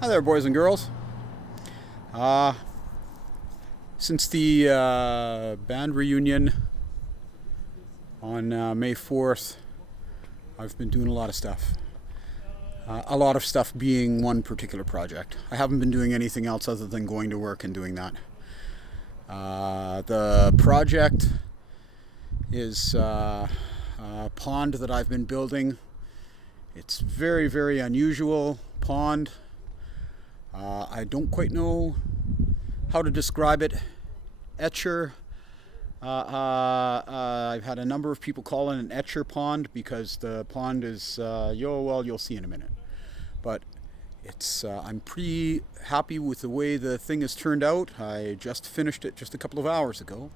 Hi there, boys and girls. Since the band reunion on May 4th, I've been doing a lot of stuff. A lot of stuff being one particular project. I haven't been doing anything else other than going to work and doing that. The project is a pond that I've been building. It's very, very unusual pond. I don't quite know how to describe it. Escher. I've had a number of people call it an Escher Pond because the pond is, you'll see in a minute. But it's, I'm pretty happy with the way the thing has turned out. I just finished it just a couple of hours ago.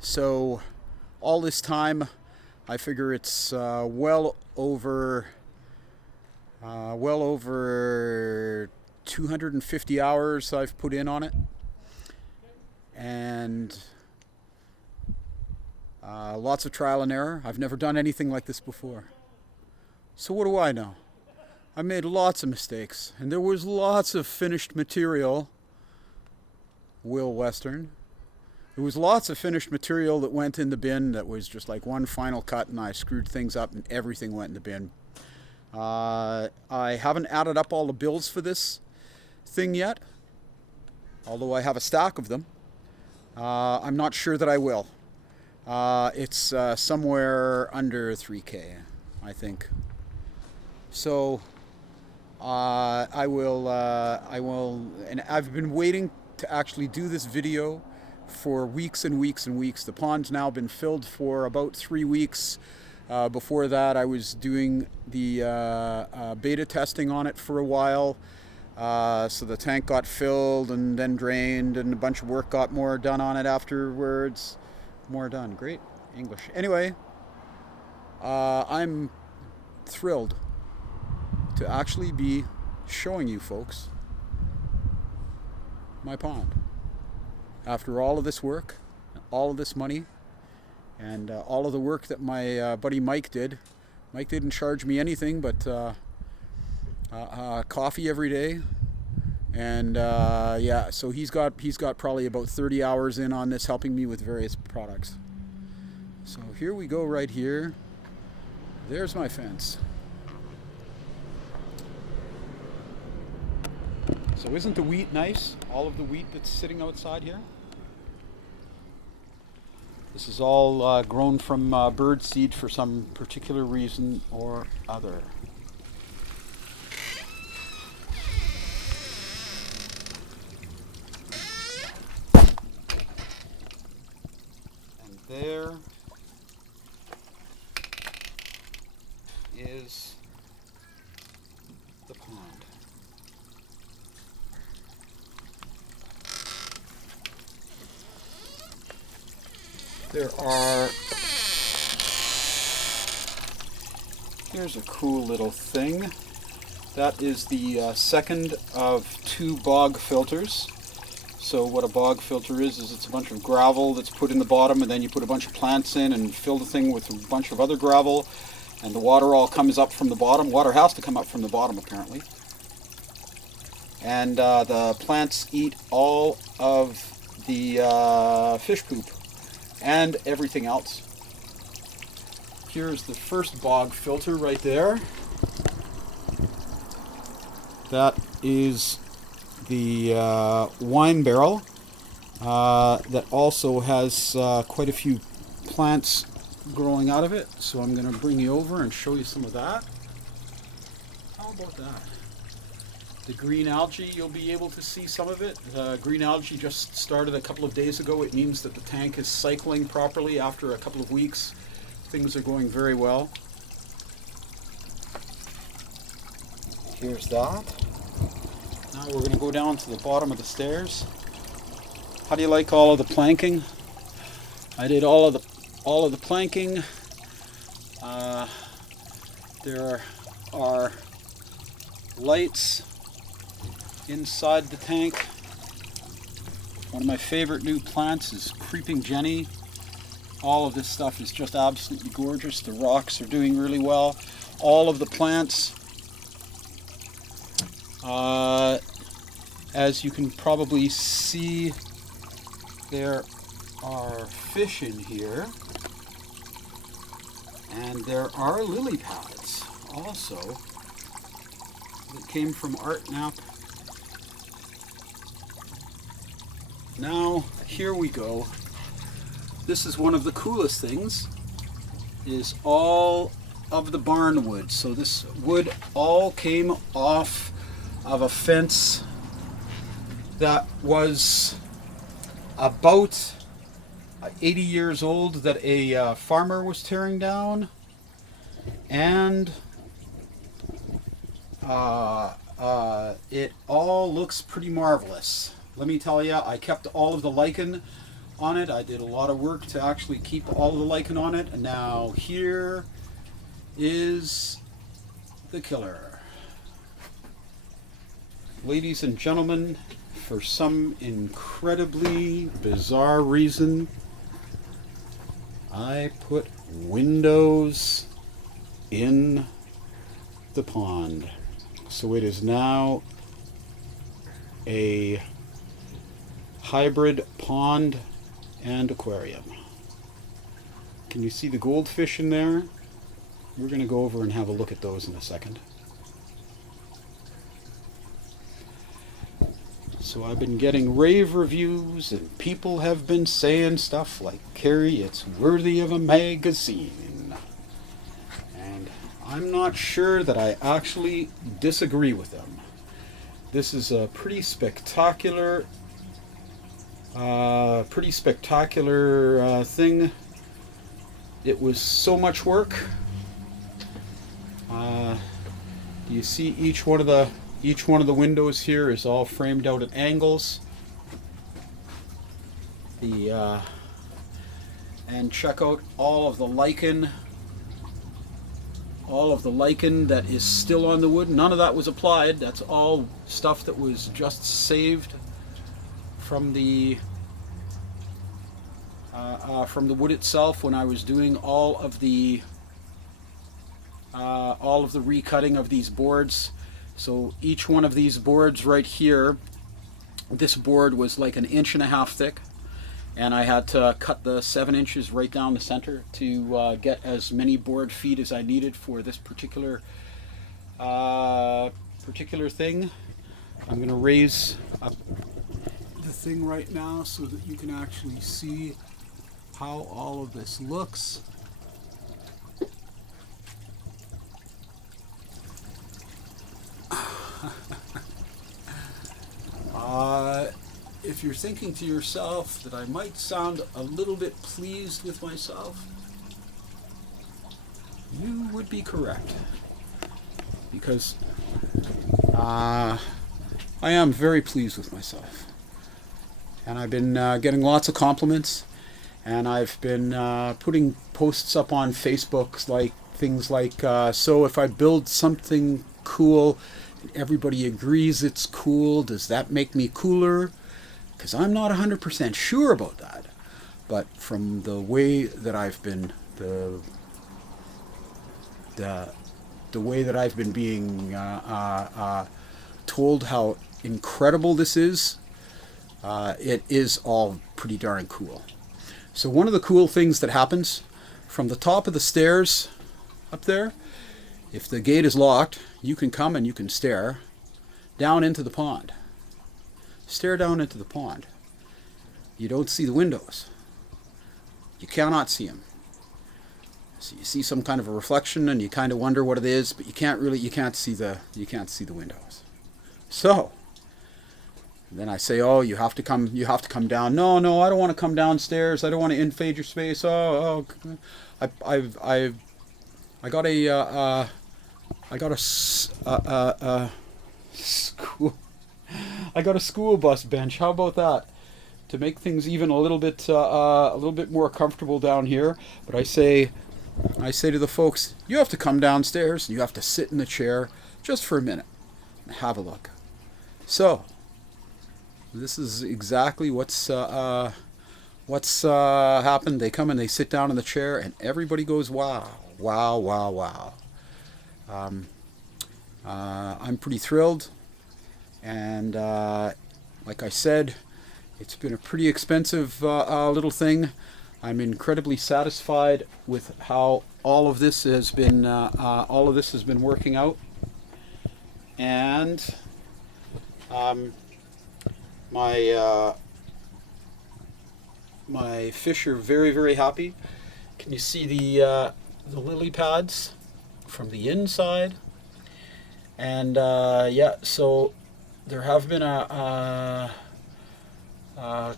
So all this time, I figure it's well over 250 hours I've put in on it, and lots of trial and error. I've never done anything like this before. So what do I know? I made lots of mistakes, and there was lots of finished material. Will Western. There was lots of finished material that went in the bin that was just like one final cut, and I screwed things up and everything went in the bin. I haven't added up all the bills for this thing yet, although I have a stack of them. I'm not sure that I will. It's somewhere under 3K, I think. So I will, and I've been waiting to actually do this video for weeks and weeks and weeks. The pond's now been filled for about 3 weeks. Before that, I was doing the beta testing on it for a while. So the tank got filled and then drained, and a bunch of work got more done on it afterwards. More done. Great English. Anyway, I'm thrilled to actually be showing you folks my pond. After all of this work, all of this money, and all of the work that my buddy Mike did. Mike didn't charge me anything but coffee every day, and yeah, so he's got probably about 30 hours in on this, helping me with various products. So here we go, right here. There's my fence. So isn't the wheat nice? All of the wheat that's sitting outside here. This is all grown from bird seed for some particular reason or other. And there is the pond. Here's a cool little thing. That is the second of 2 bog filters. So what a bog filter is it's a bunch of gravel that's put in the bottom, and then you put a bunch of plants in and fill the thing with a bunch of other gravel, and the water all comes up from the bottom. Water has to come up from the bottom, apparently. And the plants eat all of the fish poop and everything else. Here's the first bog filter right there. That is the wine barrel that also has quite a few plants growing out of it. So I'm going to bring you over and show you some of that. How about that? The green algae, you'll be able to see some of it. Green algae just started a couple of days ago. It means that the tank is cycling properly after a couple of weeks. Things are going very well. Here's that. Now we're going to go down to the bottom of the stairs. How do you like all of the planking? I did all of the planking. There are lights inside the tank. One of my favorite new plants is Creeping Jenny. All of this stuff is just absolutely gorgeous. The rocks are doing really well. All of the plants As you can probably see, there are fish in here, and there are lily pads also that came from Art Nap. Now, here we go. This is one of the coolest things, is all of the barn wood. So this wood all came off of a fence that was about 80 years old that a farmer was tearing down, and it all looks pretty marvelous. Let me tell you, I kept all of the lichen on it. I did a lot of work to actually keep all of the lichen on it, and now here is the killer. Ladies and gentlemen, for some incredibly bizarre reason, I put windows in the pond. So it is now a hybrid pond and aquarium. Can you see the goldfish in there? We're going to go over and have a look at those in a second. So I've been getting rave reviews, and people have been saying stuff like, Carrie, it's worthy of a magazine. And I'm not sure that I actually disagree with them. This is a pretty spectacular thing. It was so much work. Do you see each one of the windows here is all framed out at angles. And check out all of the lichen. All of the lichen that is still on the wood. None of that was applied. That's all stuff that was just saved from the wood itself when I was doing all of the recutting of these boards. So each one of these boards right here, this board was like 1.5 inches thick, and I had to cut the 7 inches right down the center to get as many board feet as I needed for this particular thing. I'm going to raise up the thing right now so that you can actually see how all of this looks. If you're thinking to yourself that I might sound a little bit pleased with myself, you would be correct, because I am very pleased with myself, and I've been getting lots of compliments, and I've been putting posts up on Facebook, like things like, so if I build something cool and everybody agrees it's cool, does that make me cooler? Because I'm not 100% sure about that, but from the way that I've been the way that I've been being told how incredible this is, it is all pretty darn cool. So one of the cool things that happens from the top of the stairs up there, if the gate is locked, you can come and you can stare down into the pond. Stare down into the pond. You don't see the windows. You cannot see them. So you see some kind of a reflection, and you kind of wonder what it is, but you can't see the windows. So then I say, oh, you have to come down. No, I don't want to come downstairs. I don't want to invade your space. I got a school bus bench. How about that? To make things even a little bit more comfortable down here. But I say to the folks, you have to come downstairs. You have to sit in the chair just for a minute and have a look. So this is exactly what's happened. They come and they sit down in the chair, and everybody goes, wow, wow, wow, wow. I'm pretty thrilled. And like I said, it's been a pretty expensive little thing. I'm incredibly satisfied with how all of this has been working out, and my fish are very happy. Can you see the lily pads from the inside? And yeah, so there have been a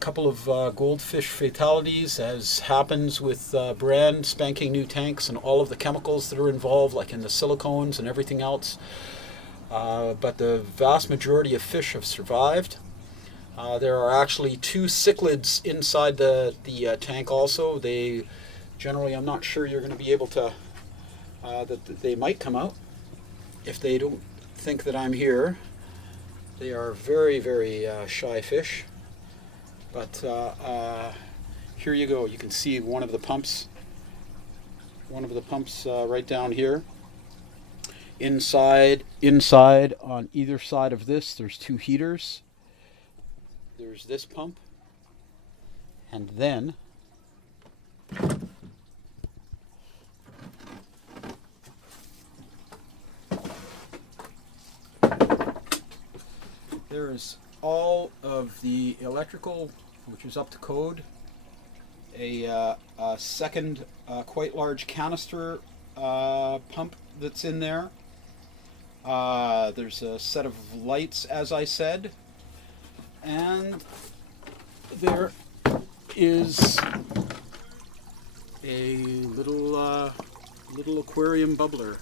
couple of goldfish fatalities, as happens with brand spanking new tanks and all of the chemicals that are involved, like in the silicones and everything else. But the vast majority of fish have survived. There are actually 2 cichlids inside the tank also. They generally, I'm not sure you're going to be able to, that they might come out if they don't think that I'm here. They are very shy fish. But here you go. You can see one of the pumps right down here. Inside on either side of this, there's 2 heaters. There's this pump, and then there's all of the electrical, which is up to code. A second quite large canister pump that's in there. There's a set of lights, as I said, and there is a little aquarium bubbler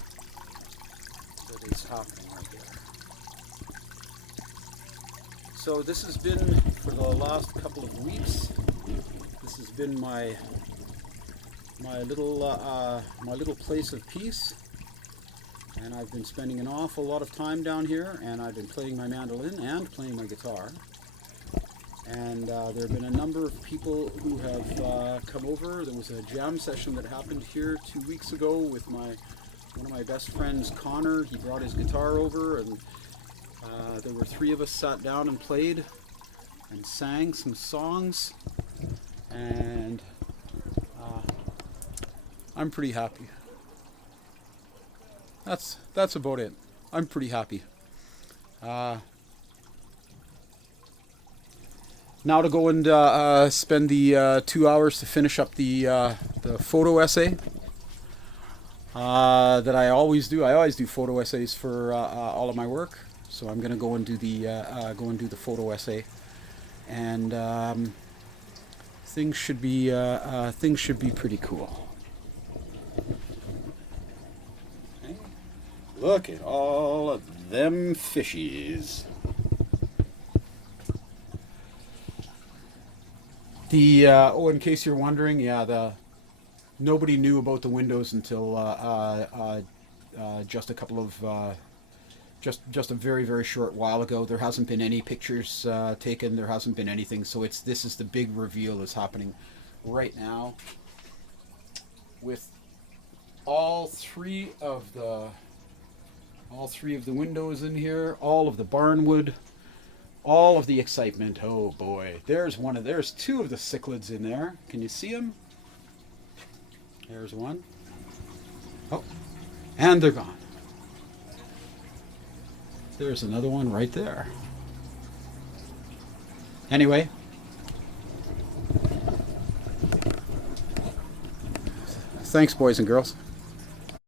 that is happening right there. So this has been, for the last couple of weeks, this has been my little place of peace, and I've been spending an awful lot of time down here, and I've been playing my mandolin and playing my guitar. And there have been a number of people who have come over. There was a jam session that happened here 2 weeks ago with one of my best friends, Connor. He brought his guitar over, and there were 3 of us sat down and played and sang some songs, and I'm pretty happy. That's about it. I'm pretty happy. Now to go and spend the 2 hours to finish up the photo essay that I always do. I always do photo essays for all of my work, so I'm going to go and do the photo essay, and things should be pretty cool. Okay. Look at all of them fishies. In case you're wondering, yeah, nobody knew about the windows until just a couple of just a very short while ago. There hasn't been any pictures taken. There hasn't been anything. So this is the big reveal that's happening right now, with all three of the windows in here, all of the barnwood. All of the excitement. Oh boy, there's 2 of the cichlids in there. Can you see them? There's one. Oh, and they're gone. There's another one right there. Anyway, thanks, boys and girls.